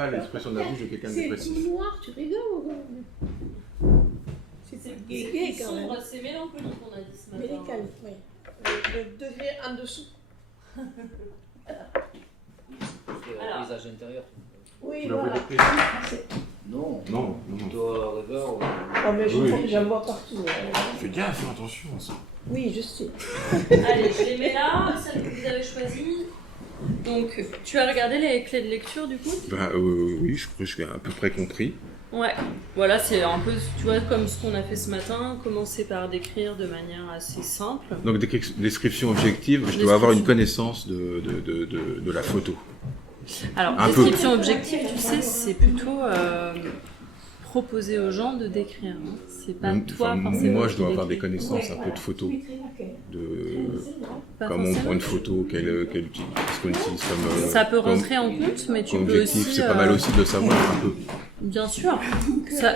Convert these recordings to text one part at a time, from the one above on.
pas l'expression de la bouche de quelqu'un de dépressif. C'est tout noir, tu rigoles ou quoi? C'est gay quand même. C'est mélancolique qu'on a dit ce matin. Mélancolique, oui. Le degré en dessous. Le paysage intérieur. Oui, Tu l'as voilà. vu dépressif? Non. Non. Plutôt rêveur. Oh, mais j'en vois partout. Fais gaffe, fais attention à ça. Oui, je sais. Allez, je les mets là, celles que vous avez choisies. Donc, tu as regardé les clés de lecture du coup? Oui, je crois que j'ai à peu près compris. Ouais, voilà, c'est un peu, tu vois, comme ce qu'on a fait ce matin, commencer par décrire de manière assez simple. Donc, description objective, je dois avoir une connaissance de la photo. Alors, Un description objective, tu sais, c'est plutôt proposer aux gens de décrire. Hein. C'est pas toi forcément. Moi, je dois qui avoir des décris. connaissances un peu de photos. Pas Comment on forcément. prend une photo, qu'est-ce qu'on utilise comme. Ça peut rentrer en compte, mais tu comme peux objectif, aussi. c'est pas mal aussi de le savoir un peu. Bien sûr,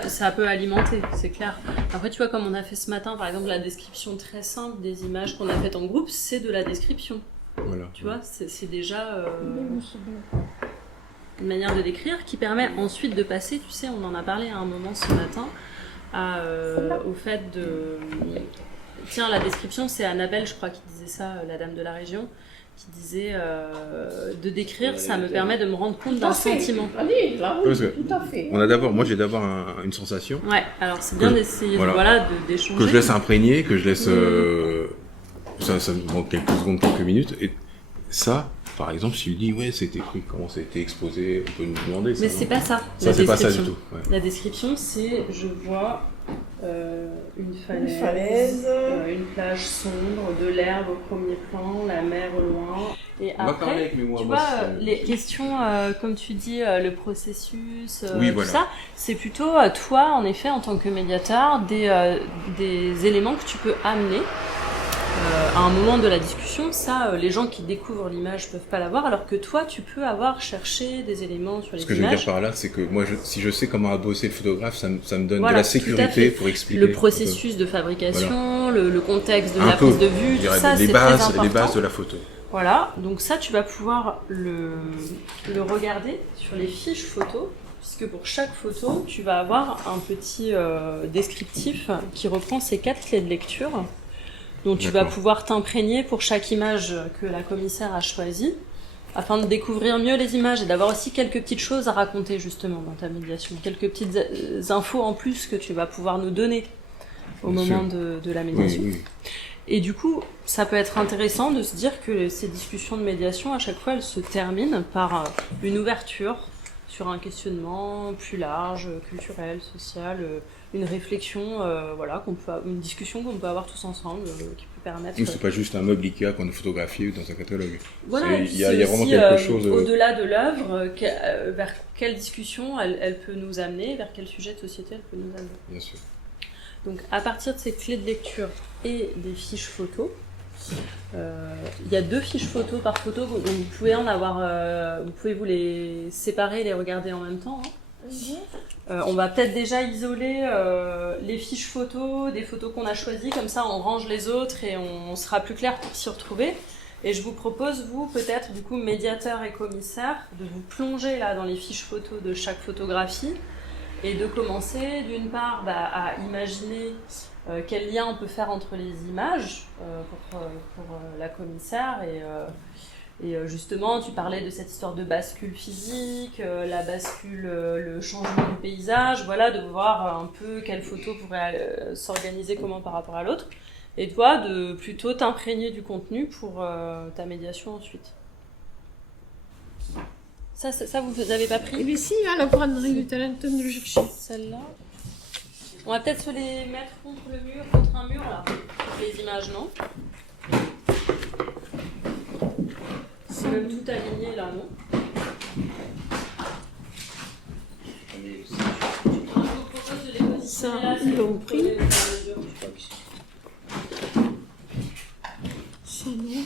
ça peut alimenter, c'est clair. Après, tu vois, comme on a fait ce matin, par exemple, la description très simple des images qu'on a faites en groupe, c'est de la description. Voilà. Tu vois, c'est déjà une manière de décrire qui permet ensuite de passer, tu sais, on en a parlé à un moment ce matin, au fait de... Tiens, la description, c'est Annabelle, je crois, qui disait ça, la dame de la région, qui disait de décrire, ça me permet de me rendre compte d'un sentiment. Allez, là, oui, Parce que tout à fait. moi j'ai d'abord une sensation. Ouais, alors c'est bien d'essayer d'échanger. Que je laisse imprégner, que je laisse... ça me prend quelques secondes, quelques minutes. Et ça, par exemple, si tu dis, ouais, c'est écrit, comment ça a été exposé, on peut nous demander ça. Mais c'est pas ça. Ça, c'est pas ça du tout. Ouais. La description, c'est je vois une falaise, une plage sombre, de l'herbe au premier plan, la mer au loin. Et On va après, parler avec mes mots. tu vois, les questions, comme tu dis, le processus, Oui, tout voilà. ça, c'est plutôt toi, en effet, en tant que médiateur, des éléments que tu peux amener. À un moment de la discussion, ça, les gens qui découvrent l'image peuvent pas l'avoir, alors que toi, tu peux avoir cherché des éléments sur les images. Ce que je veux dire par là, c'est que moi, si je sais comment a bossé le photographe, ça me donne Voilà, de la tout à sécurité fait. pour expliquer. Le processus de fabrication, le contexte de Un la peu, prise de vue, je tout dirais, ça, c'est les très important. bases de la photo. Voilà, donc ça, tu vas pouvoir le regarder sur les fiches photos, puisque pour chaque photo, tu vas avoir un petit descriptif qui reprend ces 4 clés de lecture. Donc tu vas pouvoir t'imprégner pour chaque image que la commissaire a choisie, afin de découvrir mieux les images et d'avoir aussi quelques petites choses à raconter justement dans ta médiation, quelques petites infos en plus que tu vas pouvoir nous donner au moment de la médiation. Oui. Et du coup, ça peut être intéressant de se dire que ces discussions de médiation, à chaque fois, elles se terminent par une ouverture sur un questionnement plus large, culturel, social, une réflexion, une discussion qu'on peut avoir tous ensemble, qui peut permettre... Donc c'est pas juste un meuble Ikea qu'on a photographié dans un catalogue. Voilà, il y a vraiment quelque chose... Au-delà de l'œuvre, vers quelle discussion elle peut nous amener, vers quel sujet de société elle peut nous amener. Bien sûr. Donc à partir de ces clés de lecture et des fiches photos, il y a 2 fiches photos par photo, donc vous pouvez en avoir, vous pouvez vous les séparer et les regarder en même temps. Hein. On va peut-être déjà isoler les fiches photos, des photos qu'on a choisies, comme ça on range les autres et on sera plus clair pour s'y retrouver. Et je vous propose, vous, peut-être, du coup, médiateur et commissaire, de vous plonger là dans les fiches photos de chaque photographie et de commencer, d'une part, à imaginer quel lien on peut faire entre les images pour la commissaire et justement, tu parlais de cette histoire de bascule physique, la bascule, le changement du paysage, voilà, de voir un peu quelle photo pourrait s'organiser comment par rapport à l'autre. Et toi, de plutôt t'imprégner du contenu pour ta médiation ensuite. Ça vous avez pas pris? Eh bien si, on va prendre du talent de le chercher. Celle-là. On va peut-être se les mettre contre le mur, contre un mur là, les images, non? C'est même tout aligné là, non? Je vous propose de les positionner là, ils l'ont pris. Ça non.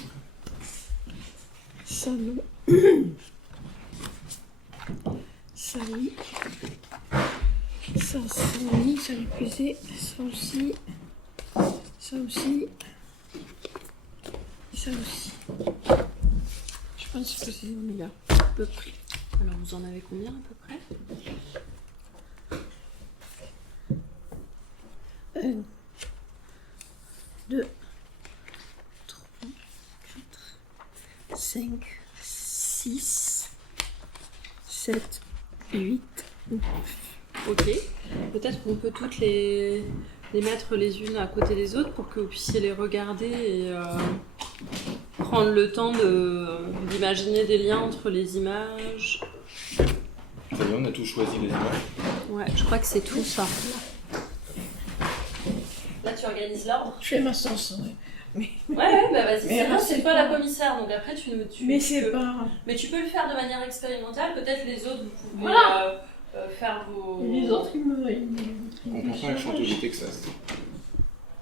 Ça non. Ça oui. Ça oui, ça lui plaisait. Ça aussi. Ça aussi. Et ça aussi. Je pense que c'est on est là. À peu près. Alors vous en avez combien à peu près? 1, 2, 3, 4, 5, 6, 7, 8, 9. Ok. Peut-être qu'on peut toutes les mettre les unes à côté des autres pour que vous puissiez les regarder et prendre le temps d'imaginer des liens entre les images. Ça y est, on a tous choisi les images. Ouais, je crois que c'est tout ça. Là, tu organises l'ordre? Je fais ma sauce. Ouais, bah vas-y, Mais c'est bien, là, c'est c'est toi pas- la commissaire, donc après tu Mais tu c'est peux- pas. Mais tu peux le faire de manière expérimentale, peut-être les autres, vous pouvez Voilà. faire vos... Les autres, ils me. On prend pas la chanteuse du Texas.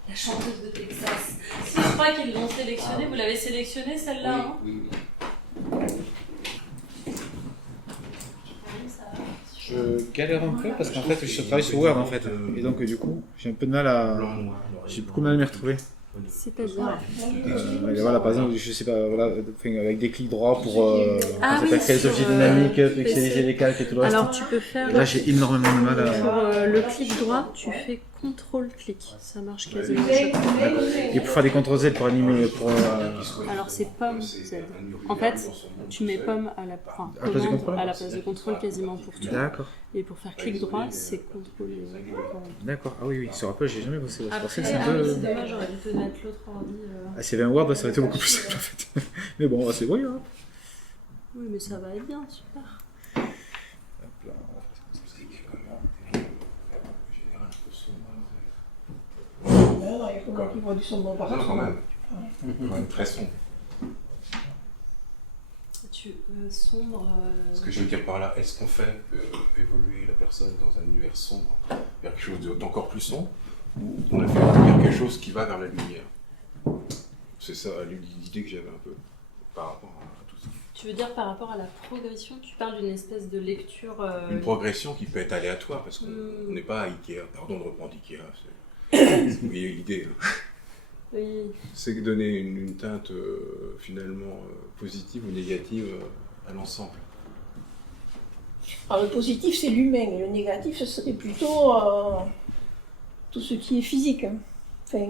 La chanteuse de Texas. Si je crois qu'ils l'ont sélectionnée, vous l'avez sélectionnée celle-là, hein? Oui. Je galère un peu parce qu'en fait je travaille sur Word en fait. Et donc du coup j'ai un peu de mal à... J'ai beaucoup de mal à m'y retrouver. C'est-à-dire... Et voilà, par exemple, je sais pas, voilà, enfin, avec des clics droits pour Ah oui, créer des sur, objets dynamiques, PC. pixeliser les calques et tout le reste. Alors tu peux faire... Et là j'ai énormément de mal Pour à... le clic droit, tu fais CTRL-clic. Ça marche quasiment. Et pour faire des CTRL-Z pour animer, pour... Alors c'est pomme Z. En fait, tu mets pomme à la, enfin, À la place de commande contrôle à la place de contrôle quasiment pour tout. D'accord, Et pour faire clic droit, c'est contrôle. d'accord. Ah oui, oui, sur Apple j'ai jamais bossé. Je pensais Après, que c'est un ah oui, peu... c'est dommage, j'aurais dû te mettre l'autre ordi. Ah, s'il y avait un Word, ça aurait été beaucoup plus simple en fait. Mais bon, c'est bon, hein. Oui, mais ça va être bien, super. Hop là, on va faire ça comme ça. Il faut qu'il voit du sombre Non, partout. quand même. Quand même très sombre. Tu sombre. Ce que je veux dire par là, est-ce qu'on fait évoluer la personne dans un univers sombre vers quelque chose d'encore plus sombre, ou on a fait vers quelque chose qui va vers la lumière? C'est ça l'idée que j'avais un peu par rapport à tout ça. Tu veux dire par rapport à la progression, tu parles d'une espèce de lecture. Une progression qui peut être aléatoire, parce qu'on Hmm. n'est pas à Ikea. Pardon de reprendre Ikea. Vous voyez l'idée, hein. Oui. C'est donner une teinte finalement positive ou négative à l'ensemble. Alors, le positif, c'est l'humain. Et le négatif, ce serait plutôt tout ce qui est physique. Hein. Enfin,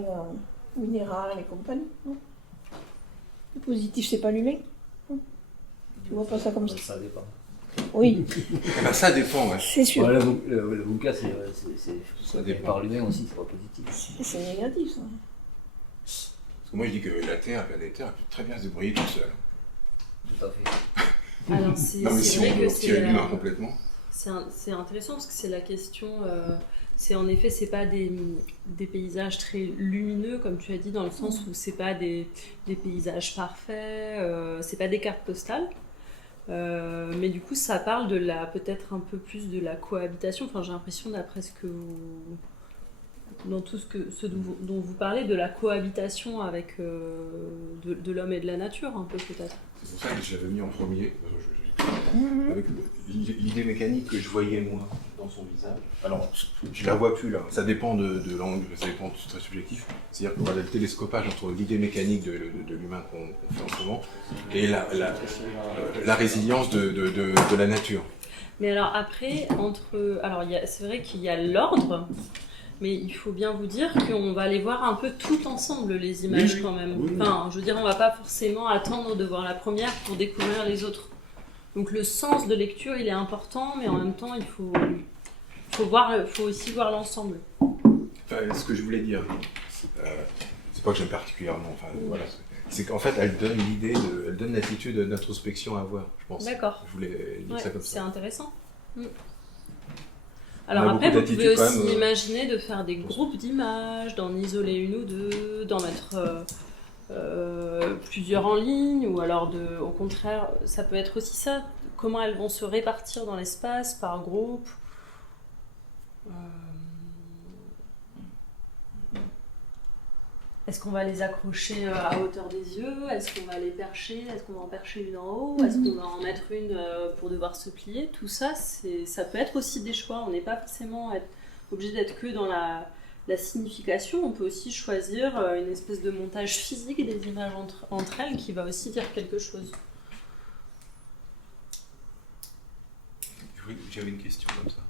minéral et compagnie. Non, le positif, c'est pas l'humain. Non, tu vois pas ça comme ça? Ça dépend. Oui, Eh ben, ça dépend, ouais. c'est sûr. Ouais, le bouquin, Ça dépend. par l'humain aussi, c'est pas positif. C'est négatif, ça. Parce que moi je dis que la planète Terre, peut très bien se débrouiller toute seule. Tout à fait. Alors c'est Non mais si vrai on que tire c'est l'humain complètement. c'est intéressant parce que c'est la question. C'est en effet, c'est pas des paysages très lumineux comme tu as dit, dans le sens où c'est pas des paysages parfaits, c'est pas des cartes postales. Mais du coup, ça parle de peut-être un peu plus de la cohabitation. Enfin, j'ai l'impression, d'après ce que dans tout ce dont vous parlez, de la cohabitation avec de l'homme et de la nature, un peu peut-être. C'est pour ça que j'avais mis en premier, avec l'idée mécanique que je voyais moi dans son visage. Alors, je la vois plus là, ça dépend de l'angle, ça dépend, c'est très subjectif. C'est-à-dire que voilà, le télescopage entre l'idée mécanique de l'humain qu'on fait en ce moment et la résilience de la nature. Mais alors après, c'est vrai qu'il y a l'ordre, mais il faut bien vous dire qu'on va les voir un peu tout ensemble, les images, Oui, quand même. oui. Enfin, je veux dire, on va pas forcément attendre de voir la première pour découvrir les autres. Donc le sens de lecture, il est important, mais en même temps, il faut aussi voir l'ensemble. Enfin, ce que je voulais dire, c'est pas que j'aime particulièrement, enfin voilà, c'est qu'en fait elle donne l'idée, elle donne l'attitude d'introspection à avoir, je pense. D'accord. Je voulais dire Ouais, ça comme c'est ça. intéressant. On Alors a après, beaucoup vous pouvez d'attitudes, aussi quand même, imaginer de faire des groupes d'images, d'en isoler une ou deux, d'en mettre plusieurs en ligne, ou alors au contraire, ça peut être aussi ça, comment elles vont se répartir dans l'espace, par groupe. Est-ce qu'on va les accrocher à hauteur des yeux? Est-ce qu'on va les percher? Est-ce qu'on va en percher une en haut? Est-ce qu'on va en mettre une pour devoir se plier? Tout ça, ça peut être aussi des choix. On n'est pas forcément obligé d'être que dans la signification. On peut aussi choisir une espèce de montage physique des images entre elles qui va aussi dire quelque chose. j'avais une question comme ça.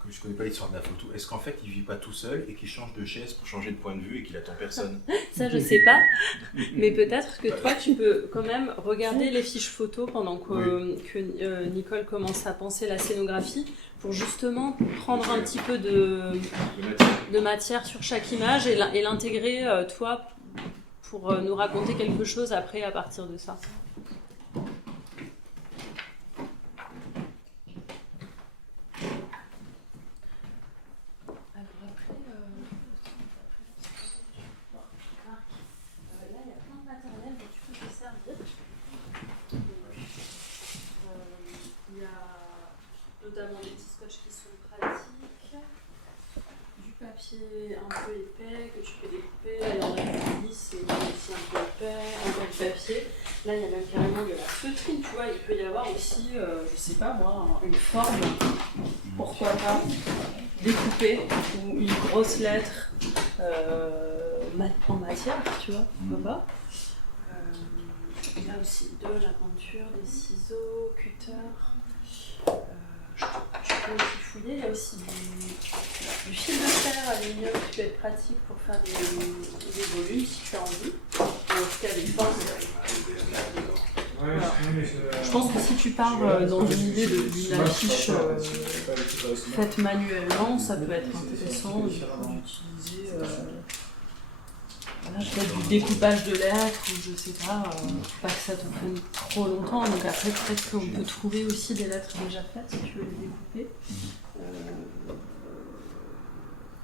Comme je connais pas l'histoire de la photo, est-ce qu'en fait il vit pas tout seul et qu'il change de chaise pour changer de point de vue et qu'il attend personne? Ça, je sais pas, mais peut-être que toi, tu peux quand même regarder les fiches photos pendant que Nicole commence à penser la scénographie pour justement prendre un petit peu de matière sur chaque image et l'intégrer, toi, pour nous raconter quelque chose après à partir de ça. Notamment des petits scotch qui sont pratiques, du papier un peu épais que tu peux découper, là il y en a du lisse et aussi un peu épais, encore du papier. Là il y a même carrément de la feutrine, tu vois, il peut y avoir aussi, je sais pas moi, une forme, pourquoi pas, découpée, ou une grosse lettre en matière, tu vois, pourquoi pas. Il y a aussi de la peinture, des ciseaux, cutter. Tu peux aussi fouiller, il y a aussi du fil de fer aluminium qui peut être pratique pour faire des volumes si tu as envie, ou en tout cas des formes. Voilà. Je pense que si tu pars dans une idée d'une affiche faite manuellement, ça peut être intéressant d'utiliser peut-être du découpage de lettres ou je sais pas que ça te prenne trop longtemps. Donc après peut-être qu'on peut trouver aussi des lettres déjà faites si tu veux les découper.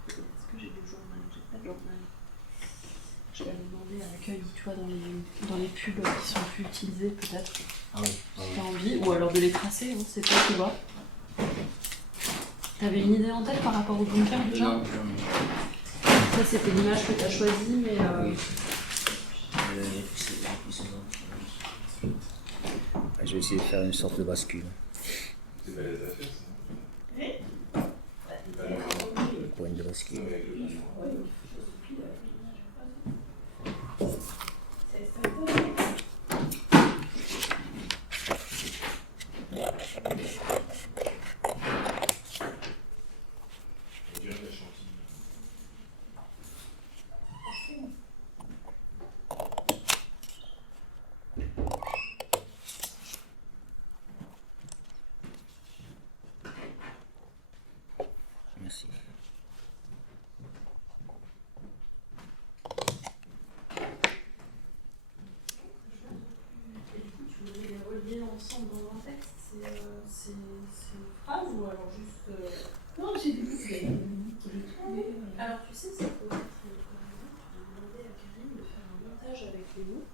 Est-ce que j'ai du journal? J'ai pas de journal. Je vais aller demander à l'accueil, tu vois, dans les pubs qui sont plus utilisés peut-être. Ah oui. Si t'as envie, ou alors de les tracer, hein, c'est toi qui vois. T'avais une idée en tête par rapport au bunker déjà? Non. Ça c'était l'image que tu as choisie, mais... Je vais essayer de faire une sorte de bascule. C'est pas les affaires, ça. Le point de bascule. Merci. Et du coup, tu voudrais les relier ensemble dans un texte? C'est une phrase ou alors juste... Non, c'est des boucles que j'ai trouvées. Alors tu sais, ça peut être... Je vais demander à Karine de faire un montage avec les mots.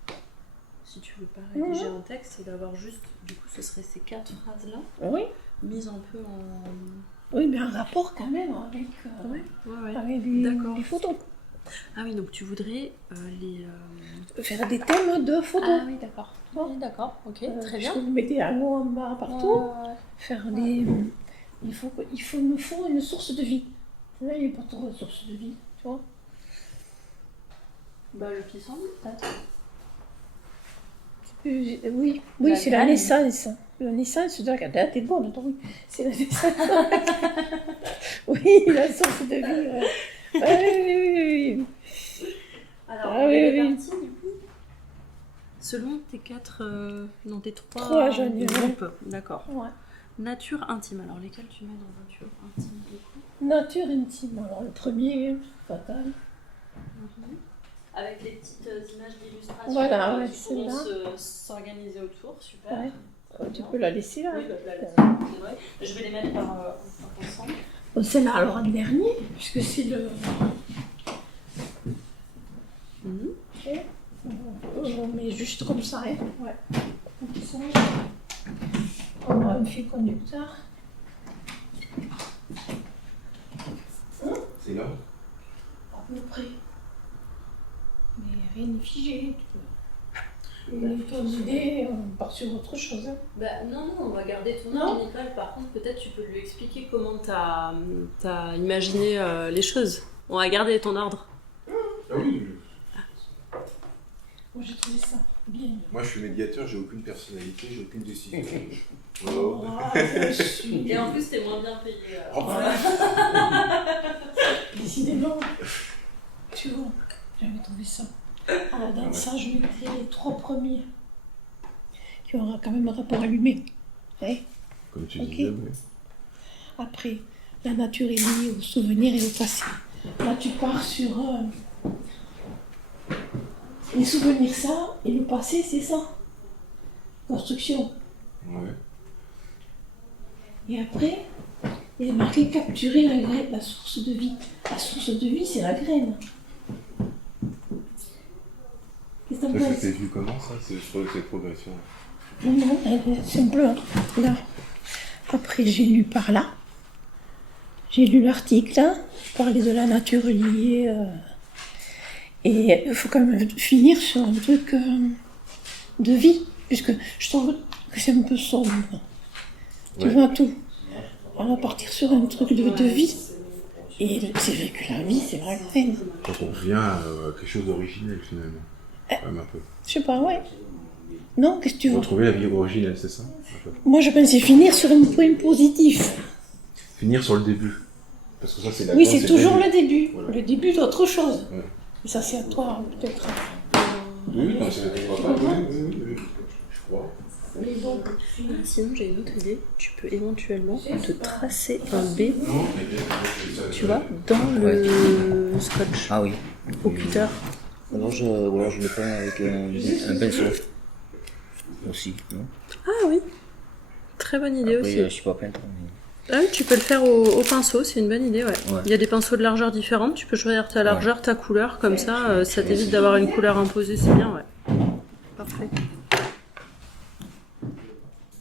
Si tu veux pas rédiger un texte, et d'avoir juste... Du coup, ce serait ces 4 phrases-là, Oui. mises un peu en... Oui, mais un rapport quand même avec, avec les photos. Ah oui, donc tu voudrais les... Faire des thèmes de photos. Ah oui, d'accord. Oui, d'accord, ok, très bien. Parce que vous mettez un mot en bas partout. Faire des... Il me faut une source de vie. Là, il n'est pas trop de source de vie, tu vois. Bah, le pissenlit, peut-être. Oui, La c'est la graine. naissance. La naissance, regarde, t'es bonne, attends, oui. C'est la naissance. Oui, la source de vie. Oui. Alors, Ah on oui, est oui. parti, du coup, selon tes 3 Trois genres, groupes. D'accord. Ouais. Nature intime. Alors, lesquels tu mets dans nature intime, du coup? Nature intime. Alors, le premier, fatal. Avec les petites images d'illustration. Voilà, ouais, qui c'est pourront là. s'organiser autour. Super. Ouais. Tu peux la laisser là. Oui, bah, là, c'est vrai. Je vais les mettre par ensemble. Bon, celle-là, alors, en dernier, puisque c'est le... Ok. On met juste comme ça, hein. Ouais. Comme ça. On a un fil conducteur. C'est là? À peu près. Mais rien n'est figé. Et ton idée, on part sur autre chose. Hein. Bah, non, on va garder ton Non. nom, Nicole. Par contre, peut-être tu peux lui expliquer comment t'as imaginé les choses. On va garder ton ordre. Ah oui. Moi, j'ai trouvé ça. Bien. Moi, je suis médiateur, j'ai aucune personnalité, j'ai aucune décision. Oh, je suis... Et en plus, t'es moins bien payé. Décidément. Tu vois, j'avais trouvé ça. Alors, dans ça, je mettrais les 3 premiers. Qui aura quand même un rapport à l'humain. Hein? Comme tu Ok. disais, oui. Après, la nature est liée au souvenir et au passé. Là, tu pars sur les souvenirs, ça, et le passé, c'est ça. Construction. Ouais. Et après, il est marqué capturer la graine, la source de vie. La source de vie, c'est la graine. Qu'est-ce que t'en Ça, penses? c'était vu comment, ça, cette progression? Non, non, c'est un peu là. Après, j'ai lu par là. J'ai lu l'article, hein. Je parlais de la nature liée. Et il faut quand même finir sur un truc de vie, puisque je trouve que c'est un peu sombre. Tu Ouais. vois tout. On va partir sur un truc de vie. Et c'est vrai que la vie, c'est la graine. Donc on revient à quelque chose d'originel, finalement. Quand même un peu. Je sais pas, ouais. Non, qu'est-ce que tu veux? Retrouver la vie originelle, c'est ça? Un peu. Moi, je pensais finir sur un point positif. Finir sur le début. Parce que ça, c'est la Oui, base, c'est toujours début. le début. Voilà. Le début d'autre chose. Ouais. Mais ça, c'est à toi, peut-être. Oui, non, c'est oui, je crois. Mais bon, Sinon, j'ai une autre idée. Tu peux éventuellement te tracer un B, tu vois, dans le scotch Ah oui. au cutter. Alors je le peins avec un pinceau. Aussi, non? Ah oui, très bonne idée Après, aussi. je suis pas peintre. Mais... Ah oui, tu peux le faire au pinceau, c'est une bonne idée, ouais. Ouais. Il y a des pinceaux de largeur différentes, tu peux choisir ta largeur, ta couleur, comme ça, ça t'évite d'avoir une couleur imposée, c'est bien, ouais. Parfait.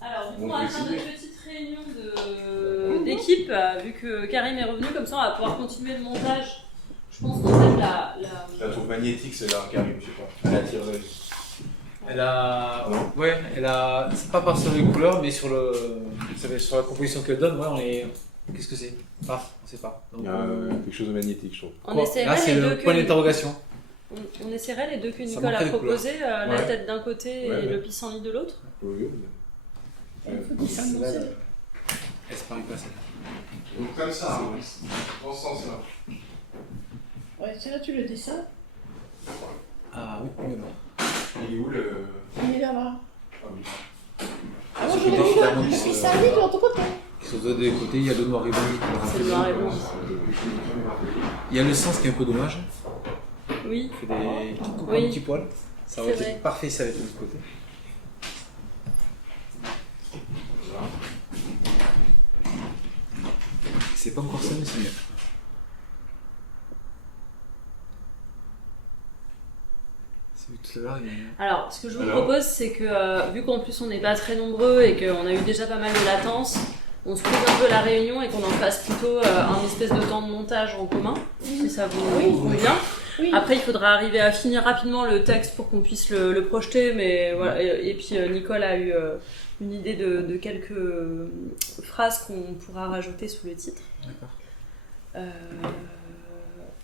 Alors, du coup, on va faire une petite réunion d'équipe, vu que Karim est revenu, comme ça, on va pouvoir continuer le montage. Je pense qu'en fait, La tour magnétique, c'est là, Karim, je sais pas. Elle attire l'œil. Elle a. Non. Ouais, elle a. C'est pas par sur les couleurs, mais sur le. Vous savez, sur la composition qu'elle donne, ouais, on est. Qu'est-ce que c'est? Ah, on sait pas. Donc, Il y a quelque chose de magnétique, je trouve. On quoi essaierait Là, c'est les le deux point que... d'interrogation. On essaierait les deux que Ça Nicole manquerait a de proposé, la Ouais. tête d'un côté Ouais, et ouais. le pissenlit de l'autre. Oui, Celle-là, elle se parie pas celle-là. Donc comme ça, dans ce sens-là. ouais, c'est là, tu le dessins. Ah oui, oui, non. Il est où le... Il est là-bas. Ah oui. Ah, moi, Sur je le l'ai vu finalement, là. qui se- Ça allait de l'autre côté. Qui sont de deux côtés, il y a le noir et blanc. C'est le noir et blanc. Il y a le sens qui est un peu dommage. Oui. Il fait des Oui. petits poils. Ça aurait C'est été vrai. parfait si ça avait été de l'autre côté. C'est pas encore ça, mais c'est mieux. C'est vu tout à l'heure, il y a... Alors, ce que je vous Alors propose, c'est que vu qu'en plus on n'est pas très nombreux et qu'on a eu déjà pas mal de latence, on se pose un peu la réunion et qu'on en fasse plutôt un espèce de temps de montage en commun, si ça vous convient. Oui. Après, il faudra arriver à finir rapidement le texte pour qu'on puisse le projeter, mais voilà. Et puis Nicole a eu une idée de quelques phrases qu'on pourra rajouter sous le titre. D'accord.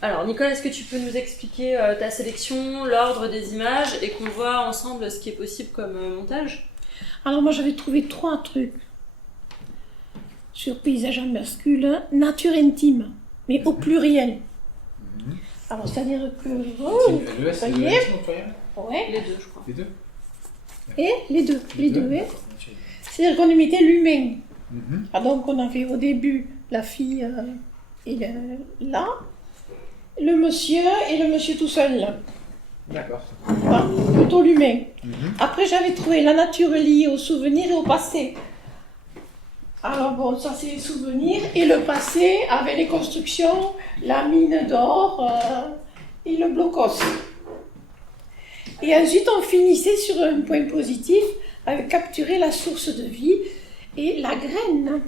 Alors, Nicole, est-ce que tu peux nous expliquer ta sélection, l'ordre des images et qu'on voit ensemble ce qui est possible comme montage? Alors, moi, j'avais trouvé 3 trucs sur paysage en masculin, nature intime, mais au pluriel. Alors, c'est-à-dire que. Oh, C'est le S, ça c'est y le est. S, non, pas rien ouais. Les deux, je crois. Les deux Et les deux, ouais. D'accord. C'est-à-dire qu'on y mettait l'humain. Mhm. Ah, donc, on avait au début la fille et là, le monsieur tout seul là. D'accord. Voilà, plutôt l'humain. Mhm. Après, j'avais trouvé la nature liée au souvenir et au passé. Alors bon, ça c'est les souvenirs. Et le passé avec les constructions, la mine d'or et le blocos. Et ensuite, on finissait sur un point positif avec capturer la source de vie et la graine.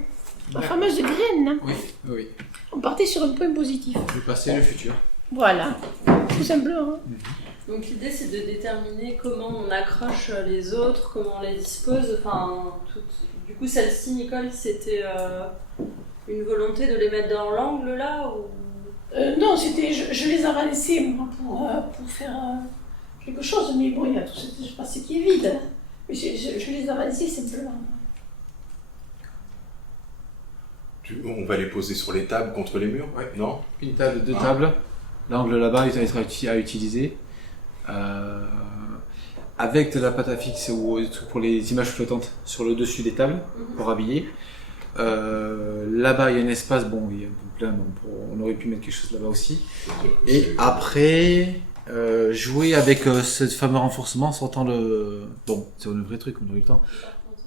La D'accord. fameuse graine. Oui, oui. On partait sur un point positif. Le passé et le futur. Voilà, tout simplement. Donc l'idée c'est de déterminer comment on accroche les autres, comment on les dispose, enfin du coup celle-ci Nicole c'était une volonté de les mettre dans l'angle là ou... Non, c'était, je les avançais moi pour faire, quelque chose, mais bon, il y a tout cet espace qui est vide. Hein. Mais je les avançais simplement. On va les poser sur les tables contre les murs, Ouais. non? Une table, deux tables. L'angle là-bas, il sera à utiliser. Avec de la pâte à fixe ou des trucs pour les images flottantes sur le dessus des tables pour habiller. Là-bas, il y a un espace, bon, il y a un peu plein, donc on aurait pu mettre quelque chose là-bas aussi. Et après, jouer avec ce fameux renforcement, en sortant le. Bon, c'est un vrai truc, on aurait eu le temps.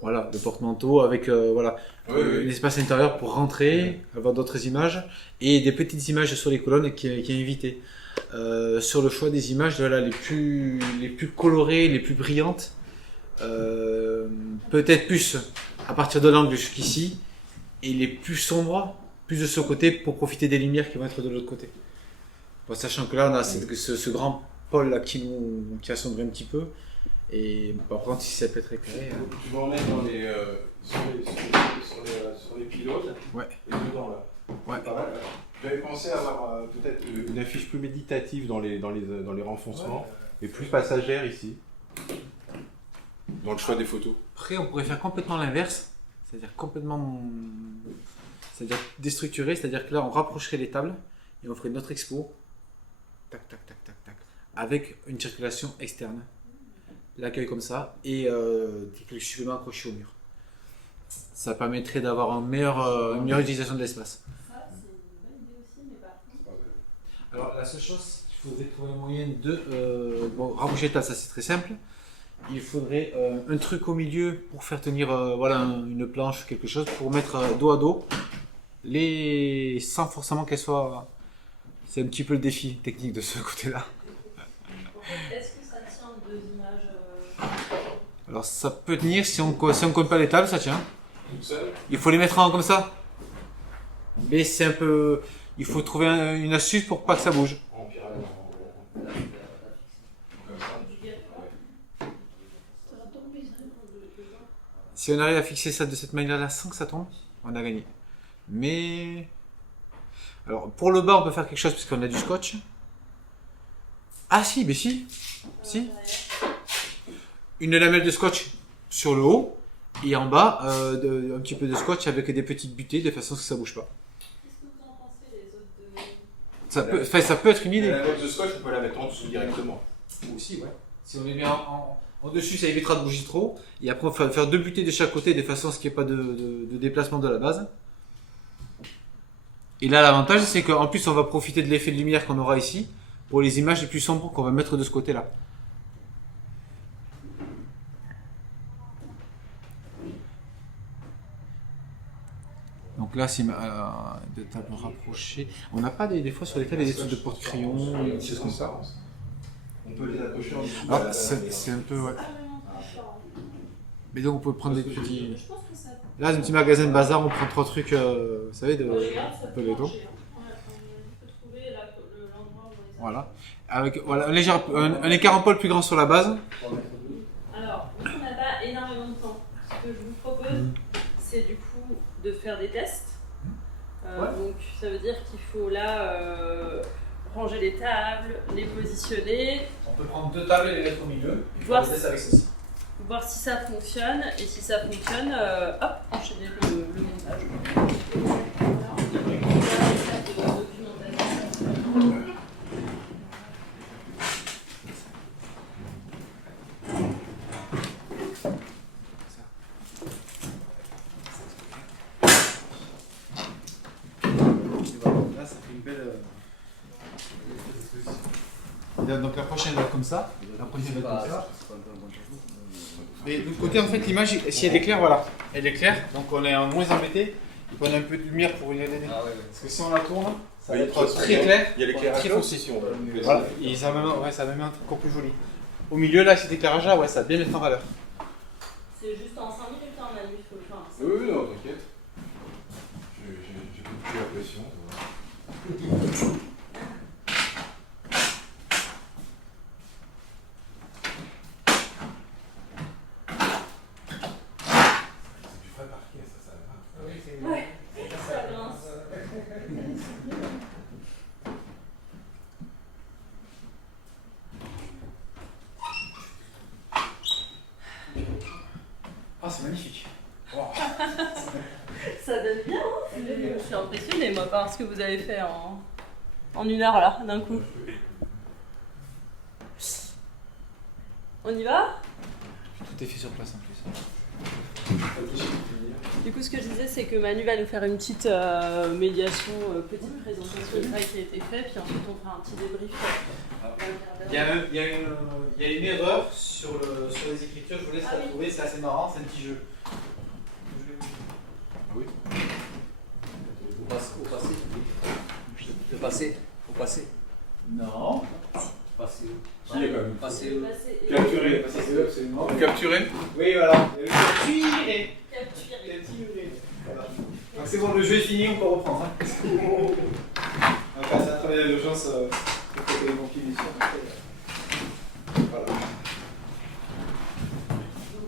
Voilà, le porte-manteau avec voilà, un espace intérieur pour rentrer, avoir d'autres images et des petites images sur les colonnes qui est invité. Sur le choix des images, voilà, les plus colorées, les plus brillantes, peut-être plus à partir de l'angle jusqu'ici, et les plus sombres, plus de ce côté pour profiter des lumières qui vont être de l'autre côté. Bon, sachant que là, on a ce grand pôle là qui assombrit un petit peu, et par contre, si ça peut être éclairé. Tu vas en mettre dans sur les pilotes. Ouais. Et dedans là. Ouais. Pas mal. J'avais pensé avoir peut-être une affiche plus méditative dans les renfoncements et plus passagère ici. Dans le choix des photos. Après, on pourrait faire complètement l'inverse, c'est-à-dire déstructuré, c'est-à-dire que là, on rapprocherait les tables et on ferait notre expo, tac, tac, tac, tac, tac, avec une circulation externe. L'accueil comme ça et des quelques suppléments accrochés au mur. Ça permettrait d'avoir une meilleure utilisation de l'espace. Ça, c'est une bonne idée aussi, mais par contre. Alors, la seule chose, il faudrait trouver un moyen de. Rapprocher les tables, ça c'est très simple. Il faudrait un truc au milieu pour faire tenir une planche ou quelque chose pour mettre dos à dos, sans forcément qu'elle soit. C'est un petit peu le défi technique de ce côté-là. Est-ce que ça tient deux images Alors ça peut tenir si on colle pas les tables, ça tient. Toute seule. Il faut les mettre comme ça. Mais c'est un peu. Il faut trouver une astuce pour pas que ça bouge. En pyramide. Comme ça. Ça va tomber, ça. Si on arrive à fixer ça de cette manière-là sans que ça tombe, on a gagné. Mais. Alors pour le bas, on peut faire quelque chose puisqu'on a du scotch. Ah si, mais si. Si. Une lamelle de scotch sur le haut et en bas un petit peu de scotch avec des petites butées de façon à ce que ça bouge pas. Qu'est-ce que vous en pensez, les autres deux Ça peut être une idée. La boîte de scotch, on peut la mettre en dessous directement. Aussi, ouais. Si on les met en dessus, ça évitera de bouger trop. Et après, on va faire deux butées de chaque côté de façon à ce qu'il n'y ait pas de déplacement de la base. Et là, l'avantage, c'est qu'en plus, on va profiter de l'effet de lumière qu'on aura ici pour les images les plus sombres qu'on va mettre de ce côté-là. Donc là, c'est de table rapprochée. On n'a pas des fois sur les tables des trucs de porte-crayon, des choses comme ça. On peut les accrocher en dessous. Ah, c'est un peu, ouais. Mais donc on peut prendre des petits. Je pense que ça. Là, dans un petit magasin de bazar, on prend trois trucs, vous savez, Regarde, ça un peut peu les dos. marcher. On peut trouver l'endroit où on les a. Voilà. Avec un écart en pôle plus grand sur la base. Alors, vu qu'on n'a pas énormément de temps, ce que je vous propose, c'est du coup de faire des tests. Donc, ça veut dire qu'il faut là ranger les tables, les positionner, On peut prendre deux tables et les mettre au milieu. Voir avec ceci. voir si ça fonctionne, et si ça fonctionne, hop, enchaîner le montage. Là, ça fait une belle. Donc la prochaine va être comme ça. La prochaine va être comme ça. Mais de l'autre côté, en fait, l'image, si elle est claire, voilà. Elle est claire, donc on est moins embêté. Il faut un peu de lumière pour y aller. Parce que si on la tourne, ça va être très clair. Il y a l'éclairage très là foncé. aussi, si on veut. Voilà. Et ça va même un truc encore plus joli. Au milieu, là, cet éclairage-là, ouais, ça va bien mettre en valeur. C'est juste en 5 minutes, hein, Manu, faut le faire. Oui, non, t'inquiète. J'ai plus la pression. C'est du vrai parquet, ça va. Ouais, ça grince. Je suis impressionnée, moi, par ce que vous avez fait en 1 heure, là, d'un coup. On y va? Tout est fait sur place en plus. Du coup, ce que je disais, c'est que Manu va nous faire une petite médiation, petite présentation du travail qui a été fait, puis ensuite on fera un petit débrief. Il y a une erreur sur les écritures, je vous laisse la trouver, c'est assez marrant, c'est un petit jeu. Ah oui. Au passé. Non. Passé. Qui est quand même Passé. capturé. Absolument. Capturé. Oui, voilà. Capturé. Capturé. Voilà. Donc c'est bon, le jeu est fini, on peut reprendre. Hein. On va passer à travailler à l'urgence pour côté de mon film ici. Voilà. Donc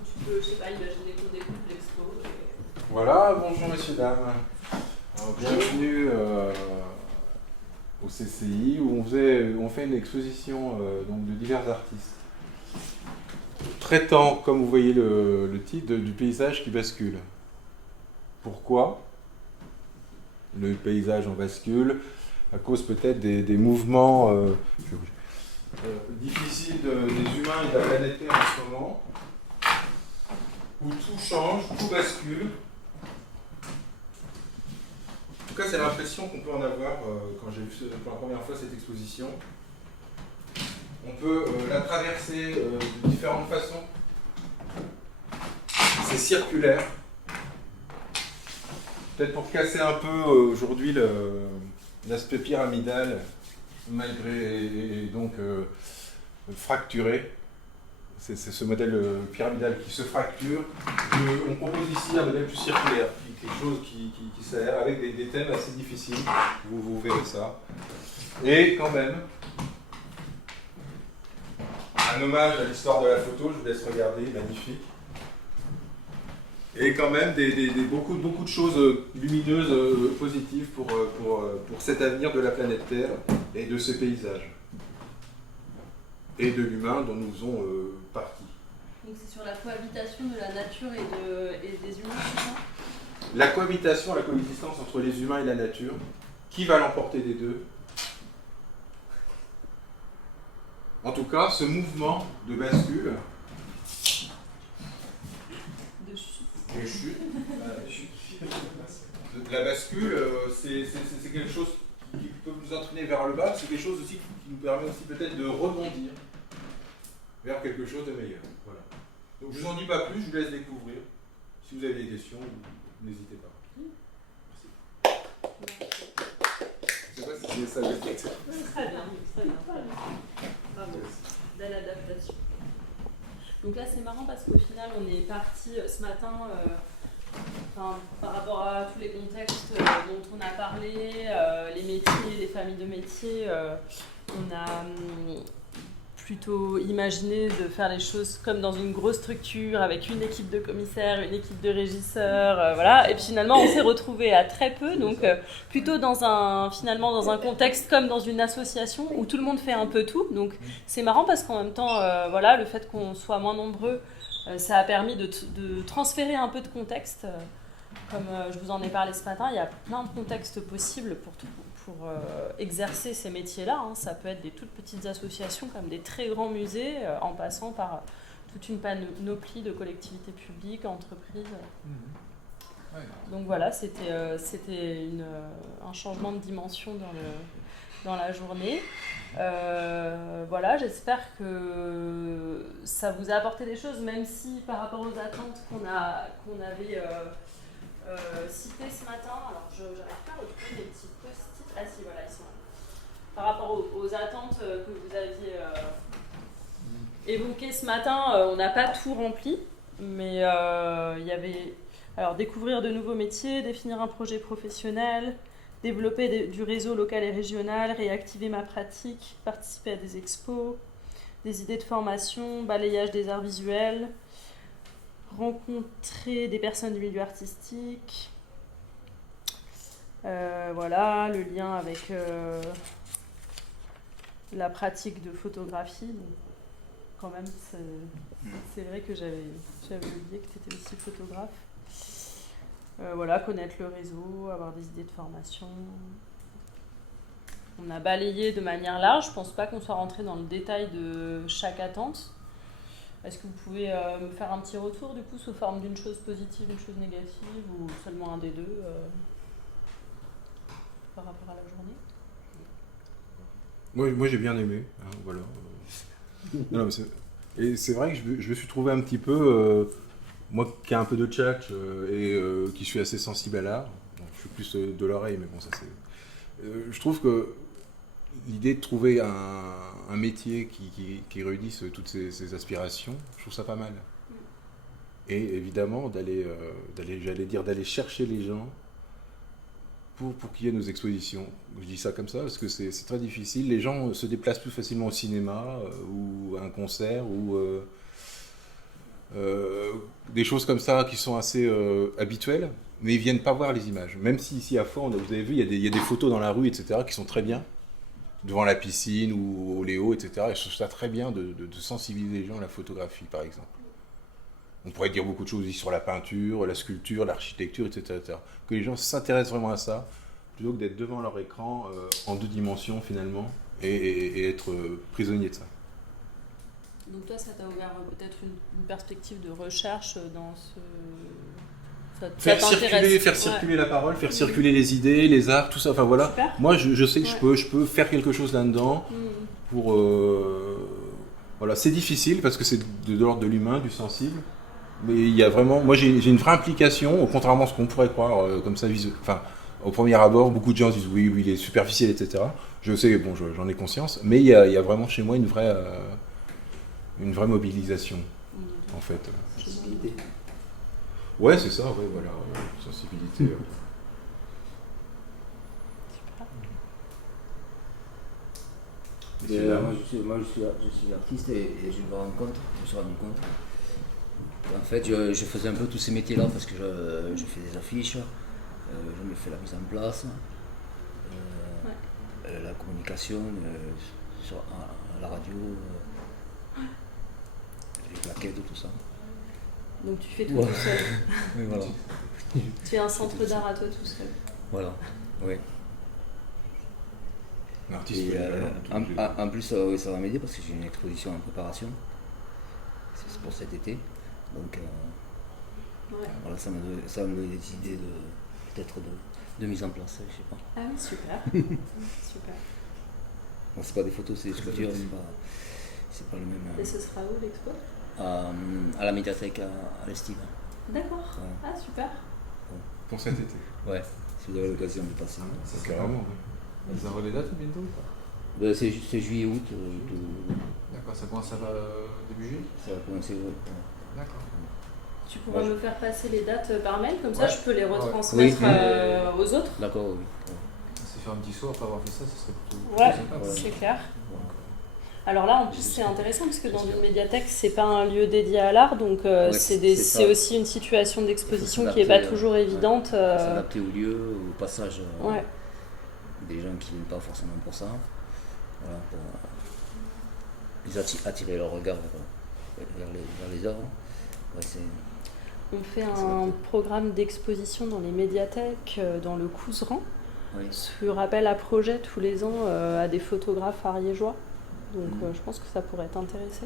tu peux, je sais pas, imaginer qu'on découvre l'expo. Voilà, bonjour messieurs, dames. Alors, bienvenue au CCI où on fait une exposition donc, de divers artistes. Traitant, comme vous voyez le titre, du paysage qui bascule. Pourquoi le paysage en bascule? À cause peut-être des mouvements difficiles des humains et de la planète Terre en ce moment, où tout change, tout bascule. En tout cas, c'est l'impression qu'on peut en avoir quand j'ai vu pour la première fois cette exposition. On peut la traverser de différentes façons. C'est circulaire. Peut-être pour casser un peu aujourd'hui l'aspect pyramidal, malgré donc fracturé. C'est ce modèle pyramidal qui se fracture. On propose ici un modèle plus circulaire, quelque chose qui sert avec des thèmes assez difficiles. Vous verrez ça. Et quand même, un hommage à l'histoire de la photo, je vous laisse regarder, magnifique. Et quand même beaucoup de choses lumineuses, positives pour cet avenir de la planète Terre et de ces paysages. Et de l'humain dont nous faisons partie. Donc c'est sur la cohabitation de la nature et des humains, c'est ça? La cohabitation, la coexistence entre les humains et la nature, qui va l'emporter des deux? En tout cas, ce mouvement de bascule, de chute, la bascule, c'est quelque chose qui peut nous entraîner vers le bas, c'est quelque chose aussi qui nous permet aussi peut-être de rebondir vers quelque chose de meilleur. Voilà. Donc je vous en dis pas plus, je vous laisse découvrir. Si vous avez des questions, n'hésitez pas. Merci. Je sais pas si c'est ça le texte. Très bien, très bien. Bravo, belle adaptation. Donc là c'est marrant parce qu'au final on est parti ce matin, par rapport à tous les contextes dont on a parlé, les métiers, les familles de métiers, on a plutôt imaginé de faire les choses comme dans une grosse structure avec une équipe de commissaires, une équipe de régisseurs, voilà. Et puis finalement on s'est retrouvés à très peu, donc plutôt dans un contexte comme dans une association où tout le monde fait un peu tout. Donc c'est marrant parce qu'en même temps, voilà, le fait qu'on soit moins nombreux, ça a permis de transférer un peu de contexte. Comme je vous en ai parlé ce matin, il y a plein de contextes possibles pour exercer ces métiers-là. Hein. Ça peut être des toutes petites associations comme des très grands musées, en passant par toute une panoplie de collectivités publiques, entreprises. Ouais. Donc voilà, c'était un changement de dimension dans la journée. Voilà, j'espère que ça vous a apporté des choses, même si par rapport aux attentes qu'on avait citées ce matin, alors je n'arrive pas à retrouver les petits post-it. Ah si, voilà, ils sont là. Par rapport aux attentes que vous aviez évoquées ce matin, on n'a pas tout rempli, mais il y avait alors découvrir de nouveaux métiers, définir un projet professionnel, développer du réseau local et régional, réactiver ma pratique, participer à des expos, des idées de formation, balayage des arts visuels, rencontrer des personnes du milieu artistique, voilà, le lien avec la pratique de photographie. Donc, quand même, c'est vrai que j'avais oublié que tu étais aussi photographe. Voilà, connaître le réseau, avoir des idées de formation. On a balayé de manière large. Je pense pas qu'on soit rentré dans le détail de chaque attente. Est-ce que vous pouvez me faire un petit retour du coup sous forme d'une chose positive, une chose négative ou seulement un des deux par rapport à la journée? Moi j'ai bien aimé, hein, voilà. Non, mais et c'est vrai que je me suis trouvé un petit peu, moi qui ai un peu de tchatch et qui suis assez sensible à l'art, bon, je suis plus de l'oreille, mais bon ça c'est... je trouve que l'idée de trouver un métier qui réunisse toutes ces aspirations, je trouve ça pas mal. Et évidemment d'aller chercher les gens pour qu'il y ait nos expositions. Je dis ça comme ça parce que c'est très difficile. Les gens se déplacent plus facilement au cinéma ou à un concert ou des choses comme ça qui sont assez habituelles, mais ils viennent pas voir les images. Même si ici à Fort, vous avez vu, il y a des photos dans la rue, etc., qui sont très bien, devant la piscine ou au Léo, etc. Et je trouve ça très bien de sensibiliser les gens à la photographie, par exemple. On pourrait dire beaucoup de choses aussi sur la peinture, la sculpture, l'architecture, etc. Que les gens s'intéressent vraiment à ça, plutôt que d'être devant leur écran en 2 dimensions finalement, et être prisonnier de ça. Donc toi, ça t'a ouvert peut-être une perspective de recherche dans ce... Faire circuler la parole, faire circuler les idées, les arts, tout ça. Enfin voilà. Super. Moi, je sais que je peux faire quelque chose là-dedans. Pour voilà, c'est difficile parce que c'est de l'ordre de l'humain, du sensible. Mais il y a vraiment, moi j'ai une vraie implication, contrairement à ce qu'on pourrait croire comme ça, enfin au premier abord, beaucoup de gens disent oui, il est superficiel, etc. Je sais, bon, j'en ai conscience, mais il y a vraiment chez moi une vraie mobilisation, en fait. Sensibilité. Ouais, c'est ça, ouais, voilà, sensibilité. Moi, je suis artiste et je me suis rendu compte. En fait, je faisais un peu tous ces métiers-là parce que je fais des affiches, je me fais la mise en place, la communication à la radio, les plaquettes, tout ça. Donc tu fais tout seul. Oui, voilà. Tu es un centre d'art à toi tout seul. Voilà, oui. L'artiste. En plus, ça va m'aider parce que j'ai une exposition en préparation. C'est pour cet été. Donc voilà, ça me donne des idées peut-être de mise en place, je sais pas. Ah oui, super. Super. Bon, c'est pas des photos, c'est des sculptures, c'est pas le même. Et ce sera où l'expo? À la médiathèque à l'Estive. D'accord. Ouais. Ah super. Pour cet été. Ouais, si vous avez l'occasion de passer. Carrément. Vous avez les dates bientôt ou pas? C'est juillet-août. D'accord, ça commence début juillet? Ça va commencer. D'accord. Tu pourras me faire passer les dates par mail, comme ça Ouais. je peux les retransmettre aux autres. D'accord, oui. C'est faire un petit saut après avoir fait ça, ça serait plutôt Ouais, sympa. c'est clair. Alors là, en plus, c'est intéressant parce que dans une médiathèque, c'est pas un lieu dédié à l'art, donc c'est aussi une situation d'exposition qui est pas toujours évidente. S'adapter au lieu, au passage. Ouais. Des gens qui ne viennent pas forcément pour ça. Voilà, pour les attirer leur regard vers les œuvres. Ouais, On fait un programme d'exposition dans les médiathèques, dans le Couserans, sur appel à projet tous les ans à des photographes ariégeois. Donc je pense que ça pourrait t'intéresser.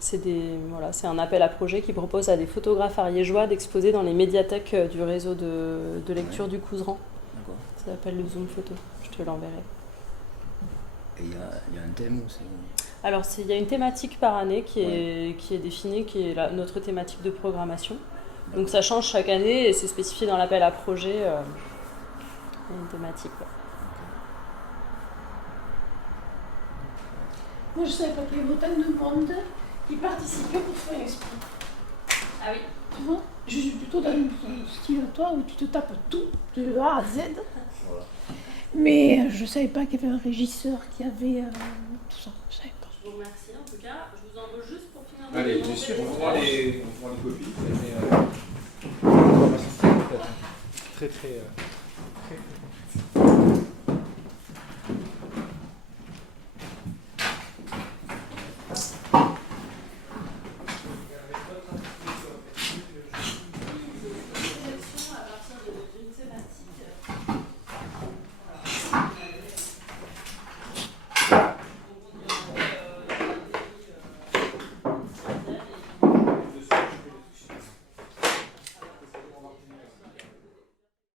C'est un appel à projet qui propose à des photographes ariégeois d'exposer dans les médiathèques du réseau de lecture du Couserans. Ça s'appelle le Zoom Photo, je te l'enverrai. Et il y a un thème aussi? Alors il y a une thématique par année qui est définie, qui est notre thématique de programmation. Donc ça change chaque année et c'est spécifié dans l'appel à projet. Il y a une thématique. Ouais. Moi, je savais pas qu'il y avait autant de monde qui participait pour faire l'expo. Ah oui. Tu vois, je suis plutôt dans le style à toi où tu te tapes tout, de A à Z. Voilà. Mais je savais pas qu'il y avait un régisseur qui avait tout ça. Je savais pas. Je vous remercie en tout cas. Je vous envoie juste pour finir. Allez, bien sûr, on prend les copies. Très très